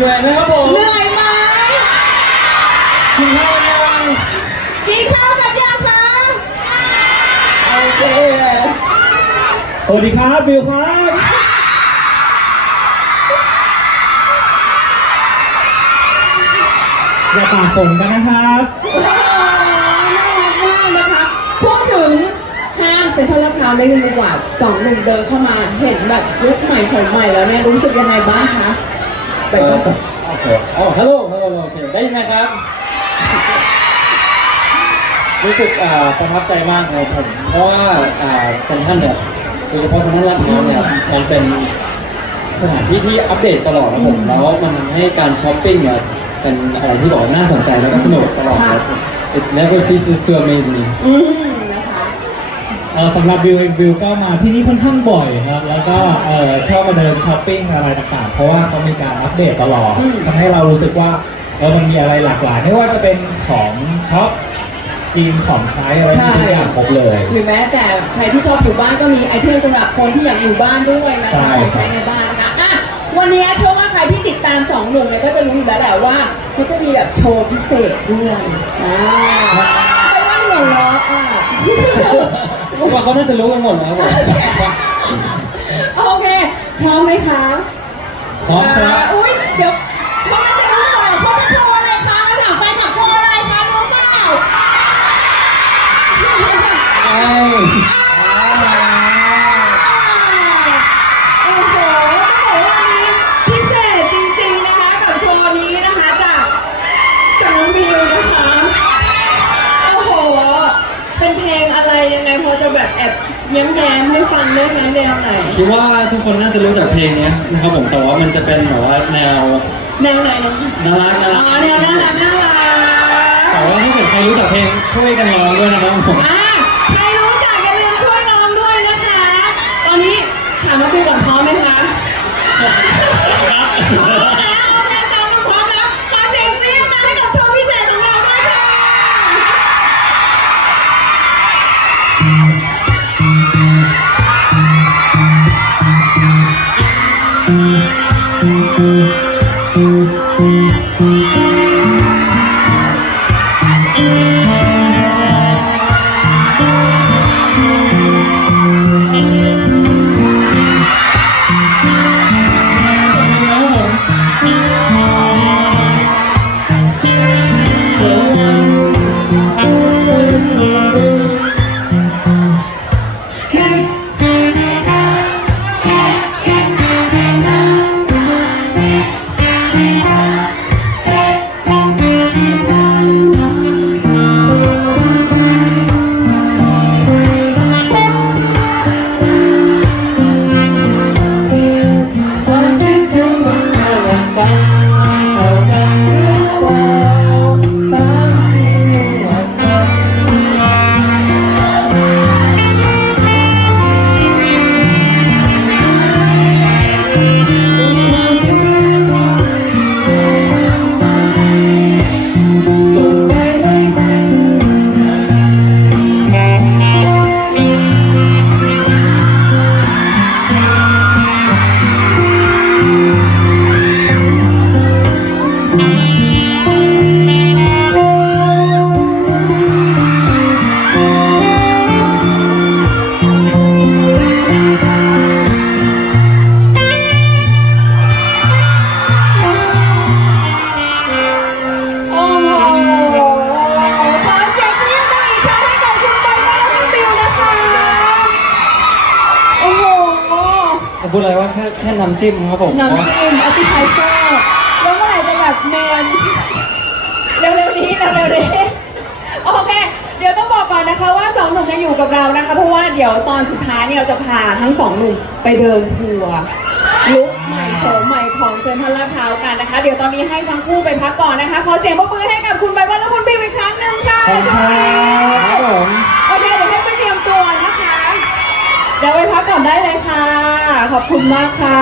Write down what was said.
เหนื่อยไหมครับผมเหนื่อยไหมกินข้าวยังกินข้าวกับยังคะโอเคสวัสดีครับบิวครับอย่าตากฝนกันนะครับโอ้โหน่ารักมากนะคะพูดถึงห้างเซ็นทรัลลาดพร้าวได้ยังดีกว่าสองหนุ่มเดินเข้ามาเห็นแบบลุคใหม่โฉมใหม่แล้วเนี่ยรู้สึกยังไงบ้างคะ ไปเออก่อนโอเคอ๋อฮัลโหลฮัลโหลโอเคได้ยินไหมครับ รู้สึกอ่าประทับใจมากเลยผมเพราะว่าอ่าเซนทรัลเนี่ยโดยเฉพาะเซนทรัลลาดพร้าวเนี่ยมันเป็นสถานที่ที่อัปเดตตลอดนะผมแล้วมันทำให้การช้อปปิ้งเนี่ยเป็นอะไรที่บอกว่าน่าสนใจแล้วก็สนุกตลอดเลย It never ceases to amaze me อืม เอ่อสำหรับบิวเองบิวก็มาที่นี่ค่อนข้างบ่อยครับแล้วก็เอ่อชอบมาเดินช้อปปิ้งอะไรต่างๆ เพราะว่าเขามีการอัปเดตตลอดอืม ทำให้เรารู้สึกว่าเออมันมีอะไรหลากหลาย ไม่ว่าจะเป็นของช็อปกินของใช้อะไรที่ทุกอย่างครบเลย หรือแม้แต่ใครที่ชอบอยู่บ้านก็มีไอเทมสำหรับคนที่อยากอยู่บ้านด้วยนะใช่คะของใช้ในบ้านนะคะอะวันนี้เชื่อว่าใครที่ติดตามสองหนุ่มเนี่ยก็จะรู้อยู่แล้วแหละว่าเขาจะมีแบบโชว์พิเศษด้วยอ่าไม่ว่าหัวเราะอะ ผมว่าเขาน่าจะรู้กันหมดแล้วครับผมโอเค พร้อมไหมคะพร้อมครับาอุ้ยเดี๋ยว แอบแย้มๆให้ฟังได้ไหมแนวไหนคิดว่าทุกคนน่าจะรู้จักเพลงเนี้ยนะครับผมแต่ว่ามันจะเป็นแบบว่าแนวแนวไหนนะน่ารักน่าอ๋รัอกแนวน่ารักน่ารัแต่กว่าถ้าเกิดใครรู้จักเพลงช่วยกันร้องด้วยนะครับผม อะ โพูดอะไรว่าแค่แค่น้ำจิ้มครับผมน้ำจิ้มอ p ติไทเซอร์แล้วเมื่อไหร่จะแบบแมนเร็วๆนี้เร็วๆนี้โอเค เดี๋ยวต้องบอกก่อนนะคะว่าสองหนุ่มยังอยู่กับเรานะคะ เพราะว่าเดี๋ยวตอนสุดท้ายเนี่ยเราจะพาทั้งสองหนุ่มไปเดินทัวร์ลุคใหม่โฉมใหม่ของเซ็นทรัลลาดพร้าวกันนะคะ เดี๋ยวตอนนี้ให้ทั้งคู่ไปพักก่อนนะคะขอเสียงปรบมือให้กับคุณใบวันและคุณบิวอีกครั้งหนึ่งค่ะขอบคุณครับครับผมโอเค เดี๋ยวไปพักก่อนได้เลยค่ะ ขอบคุณมากค่ะ